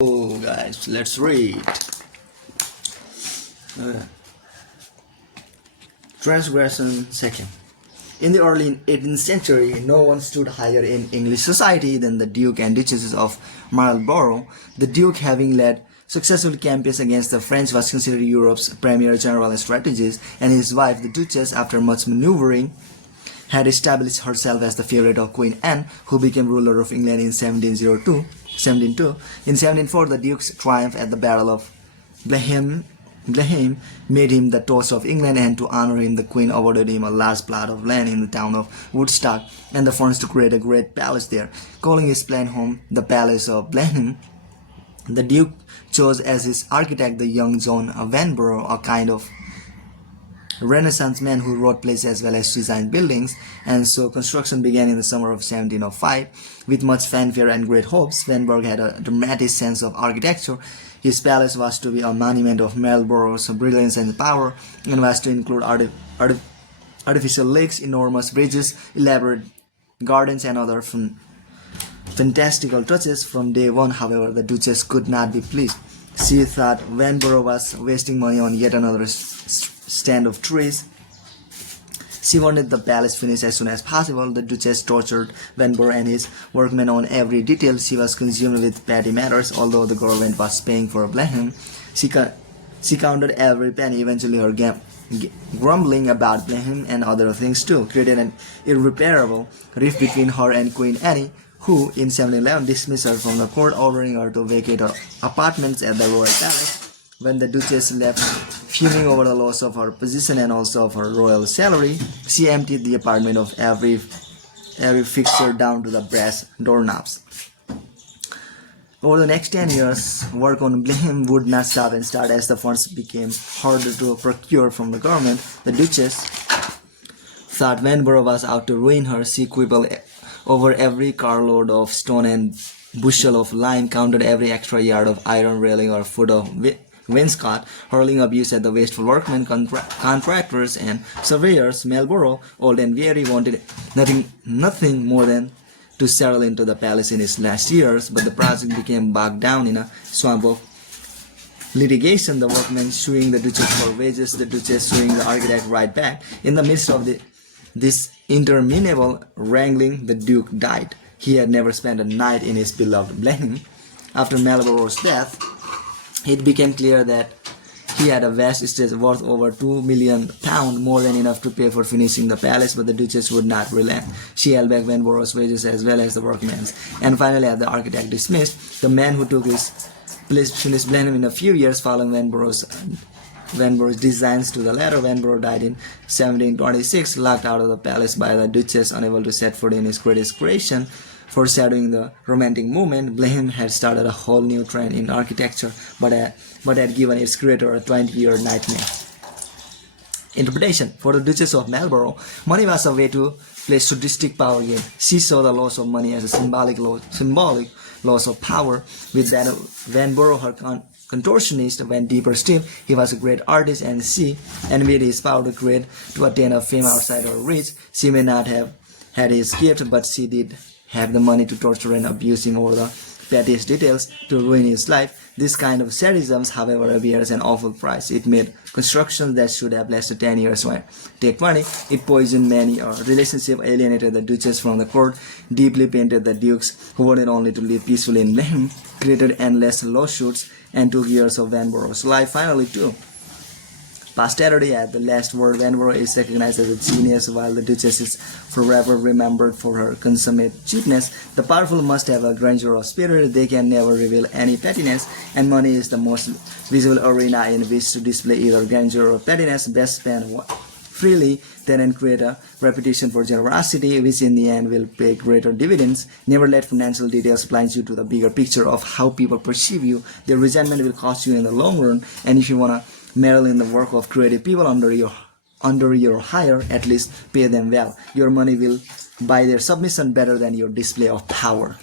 Oh, guys, let's read. Uh, Transgression second. In the early 18th century, no one stood higher in English society than the Duke and Duchesses of Marlborough. The Duke, having led successful campaigns against the French, was considered Europe's premier general and strategist, and his wife, the Duchess, after much maneuvering, had established herself as the favorite of Queen Anne, who became ruler of England in 1702. In 1704, the Duke's triumph at the Battle of Blenheim made him the toast of England, and to honor him, the Queen awarded him a large plot of land in the town of Woodstock and the funds to create a great palace there. Calling his planned home the Palace of Blenheim, the Duke chose as his architect the young John Vanbrugh, a kind of Renaissance man who wrote plays as well as designed buildings, and so construction began in the summer of 1705. With much fanfare and great hopes, Vanbrugh had a dramatic sense of architecture. His palace was to be a monument of Marlborough's brilliance and power, and was to include artificial lakes, enormous bridges, elaborate gardens, and other fantastical touches. From day one, however, the Duchess could not be pleased. She thought Vanbrugh was wasting money on yet another stand of trees. She wanted the palace finished as soon as possible. The Duchess tortured Vanbrugh and his workmen on every detail. She was consumed with petty matters. Although the government was paying for Blenheim, she counted every penny. Eventually, her grumbling about Blenheim and other things too created an irreparable rift between her and Queen Anne, who in 1711 dismissed her from the court, ordering her to vacate her apartments at the royal palace. When the Duchess left, fuming over the loss of her position and also of her royal salary, she emptied the apartment of every fixture down to the brass doorknobs. Over the next 10 years, work on Blenheim would not stop and start as the funds became harder to procure from the government. The Duchess thought Vanbrugh was out to ruin her. She quibbled over every carload of stone and bushel of lime, counted every extra yard of iron railing or foot of wainscot, hurling abuse at the wasteful workmen, contractors, and surveyors. Marlborough, old and weary, wanted nothing more than to settle into the palace in his last years, but the project became bogged down in a swamp of litigation, the workmen suing the Duchess for wages, the Duchess suing the architect right back. In the midst of this interminable wrangling, the Duke died. He had never spent a night in his beloved Blenheim. After Marlborough's death, it became clear that he had a vast estate worth over £2 million, more than enough to pay for finishing the palace, but the Duchess would not relent. She held back Vanborough's wages as well as the workmen's. And finally, as the architect dismissed, the man who took his place finished Blenheim in a few years following Vanborough's designs to the latter. Vanbrugh died in 1726, locked out of the palace by the Duchess, unable to set foot in his greatest creation. Foreshadowing the Romantic movement, Blenheim had started a whole new trend in architecture, but had given its creator a 20-year nightmare. Interpretation. For the Duchess of Marlborough, money was a way to play strategic power game. She saw the loss of money as a symbolic loss of power. With Vanbrugh, her contortionist, went deeper still. He was a great artist, and she envied his power to create, to attain a fame outside her reach. She may not have had his gift, but she did have the money to torture and abuse him over the pettiest details, to ruin his life. This kind of sadism, however, bears an awful price. It made construction that should have lasted 10 years take money. It poisoned many relationship, alienated the Duchess from the court, deeply painted the dukes, who wanted only to live peacefully in Blenheim, created endless lawsuits, and took years of Vanborough's life. Finally, too, posterity at the last word, Vanbrugh is recognized as a genius, while the Duchess is forever remembered for her consummate cheapness. The powerful must have a grandeur of spirit. They can never reveal any pettiness, and money is the most visible arena in which to display either grandeur or pettiness. Best spend freely then and create a reputation for generosity, which in the end will pay greater dividends. Never let financial details blind you to the bigger picture of how people perceive you. Their resentment will cost you in the long run, and if you want to meddle in the work of creative people under your hire, at least pay them well. Your money will buy their submission better than your display of power.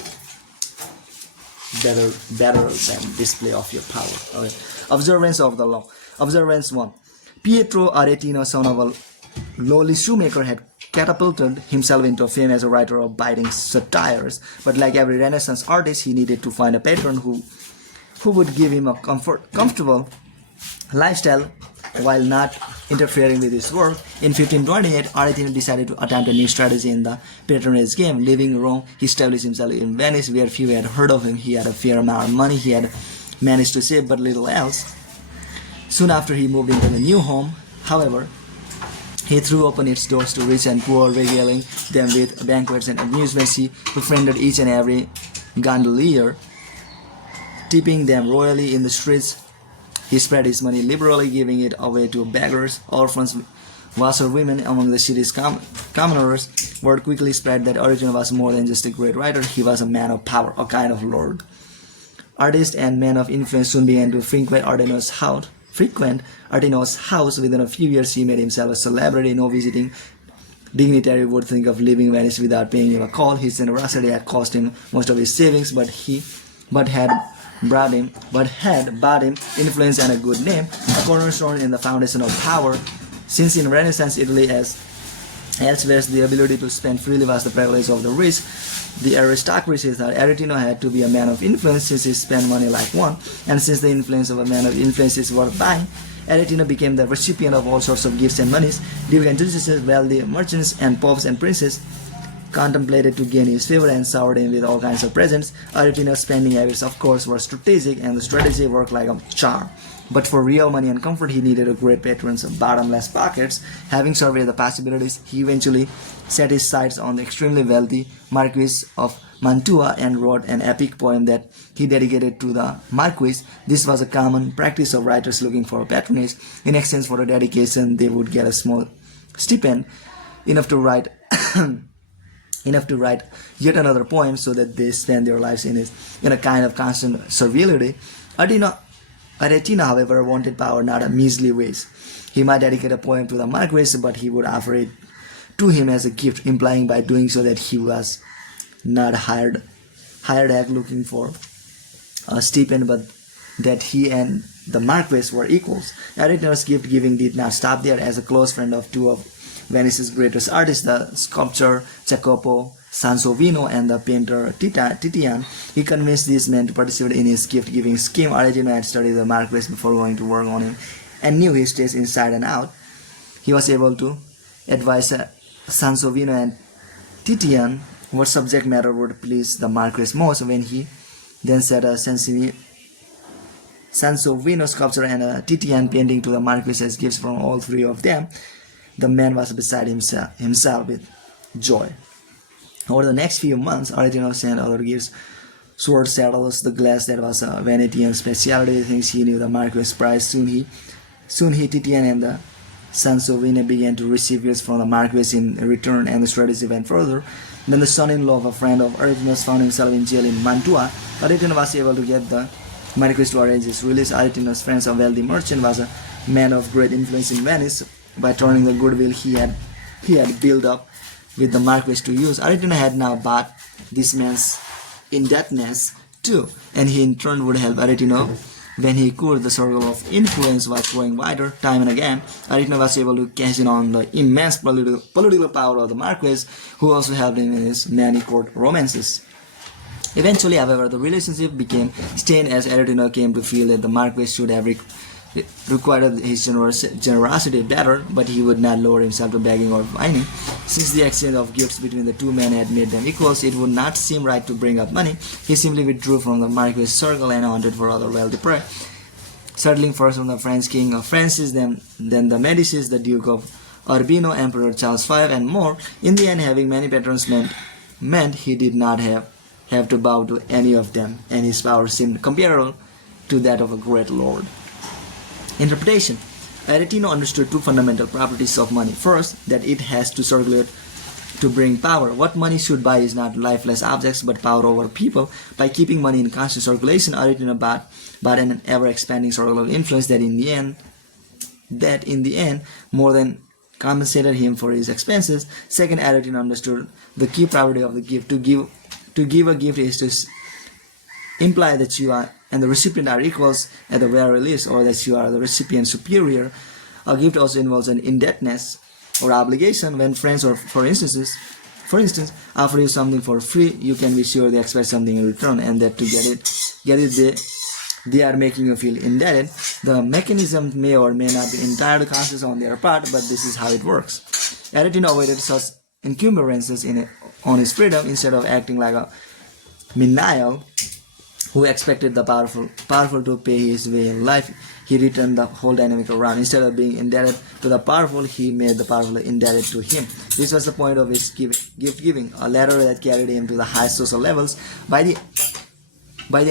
Better than display of your power. Okay. Observance of the law. Observance 1. Pietro Aretino, son of a lowly shoemaker, had catapulted himself into fame as a writer of biting satires, but like every Renaissance artist, he needed to find a patron who who would give him a comfortable lifestyle while not interfering with his work. In 1528, Aretino decided to attempt a new strategy in the patronage game. Leaving Rome, he established himself in Venice, where few had heard of him. He had a fair amount of money he had managed to save, but little else. Soon after he moved into the new home, however, he threw open its doors to rich and poor, regaling them with banquets and amusements. He befriended each and every gondolier, tipping them royally in the streets. He spread his money liberally, giving it away to beggars, orphans, washerwomen among the city's commoners. Word quickly spread that Aretino was more than just a great writer. He was a man of power, a kind of lord. Artists and men of influence soon began to frequent Aretino's house. Within a few years, he made himself a celebrity. No visiting dignitary would think of leaving Venice without paying him a call. His generosity had cost him most of his savings, but had brought him influence and a good name, a cornerstone in the foundation of power. Since in Renaissance Italy, as elsewhere, the ability to spend freely was the privilege of the rich, the aristocracy thought Aretino had to be a man of influence, since he spent money like one, and since the influence of a man of influence is worth buying, Aretino became the recipient of all sorts of gifts and monies. Dukes and duchesses, wealthy merchants, and popes and princes contemplated to gain his favor and showered him with all kinds of presents. Aretino's spending habits, of course, were strategic, and the strategy worked like a charm. But for real money and comfort, he needed a great patron's bottomless pockets. Having surveyed the possibilities, he eventually set his sights on the extremely wealthy Marquis of Mantua and wrote an epic poem that he dedicated to the Marquis. This was a common practice of writers looking for a patronage. In exchange for a dedication, they would get a small stipend, enough to write yet another poem, so that they spend their lives in a kind of constant servility. Aretino, however, wanted power, not a measly wage. He might dedicate a poem to the Marquis, but he would offer it to him as a gift, implying by doing so that he was not hired act looking for a stipend, but that he and the Marquis were equals. Aretino's gift giving did not stop there. As a close friend of two of Venice's greatest artists, the sculptor Jacopo Sansovino and the painter Titian, he convinced these men to participate in his gift-giving scheme. Aretino had studied the Marquis before going to work on him and knew his taste inside and out. He was able to advise Sansovino and Titian what subject matter would please the Marquis most. When he then set a Sansovino sculpture and a Titian painting to the Marquis as gifts from all three of them, the man was beside himself with joy. Over the next few months, Aretino sent other gifts: sword saddles, the glass that was a Venetian specialty, things he knew the Marquis prized. Soon he, Titian, and the Sansovino began to receive gifts from the Marquis in return, and the strategy went further. Then the son-in-law of a friend of Aretino's found himself in jail in Mantua. Aretino was able to get the Marquis to arrange his release. Aretino's friend, a wealthy merchant, was a man of great influence in Venice. By turning the goodwill he had built up with the Marquis to use, Aretino had now bought this man's indebtedness too, and he in turn would help Aretino when he could. The circle of influence was growing wider. Time and again, Aretino was able to cash in on the immense political power of the Marquis, who also helped him in his many court romances. Eventually, however, the relationship became strained as Aretino came to feel that the Marquis should have required his generosity better, but he would not lower himself to begging or whining. Since the exchange of gifts between the two men had made them equals, it would not seem right to bring up money. He simply withdrew from the Marquis' circle and hunted for other wealthy prey, settling first on the French king of Francis, then the Medicis, the Duke of Urbino, Emperor Charles V, and more. In the end, having many patrons meant he did not have to bow to any of them, and his power seemed comparable to that of a great lord. Interpretation. Aretino understood two fundamental properties of money. First, that it has to circulate to bring power. What money should buy is not lifeless objects, but power over people. By keeping money in constant circulation, Aretino bought an ever-expanding circle of influence that in the end more than compensated him for his expenses. Second, Aretino understood the key property of the gift. To give a gift is to imply that you are and the recipient are equals at the very least, or that you are the recipient superior. A gift also involves an indebtedness or obligation. When friends, or for instance, offer you something for free, you can be sure they expect something in return, and that to get it they they are making you feel indebted. The mechanism may or may not be entirely conscious on their part, but this is how it works. Aretino avoided such encumbrances on his freedom. Instead of acting like a Menial who expected the powerful to pay his way in life, he returned the whole dynamic around. Instead of being indebted to the powerful, he made the powerful indebted to him. This was the point of his gift giving, a ladder that carried him to the highest social levels. By the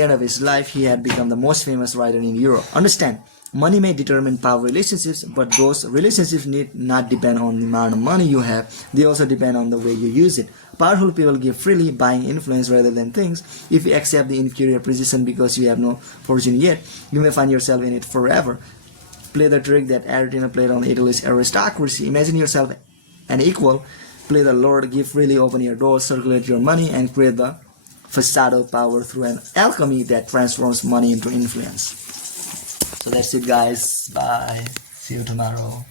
end of his life, he had become the most famous writer in Europe. Understand, money may determine power relationships, but those relationships need not depend on the amount of money you have. They also depend on the way you use it. Powerful people give freely, buying influence rather than things. If you accept the inferior position because you have no fortune yet, you may find yourself in it forever. Play the trick that Aretino played on Italy's aristocracy. Imagine yourself an equal. Play the Lord, give freely, open your doors, circulate your money, and create the facade of power through an alchemy that transforms money into influence. So that's it, guys. Bye. See you tomorrow.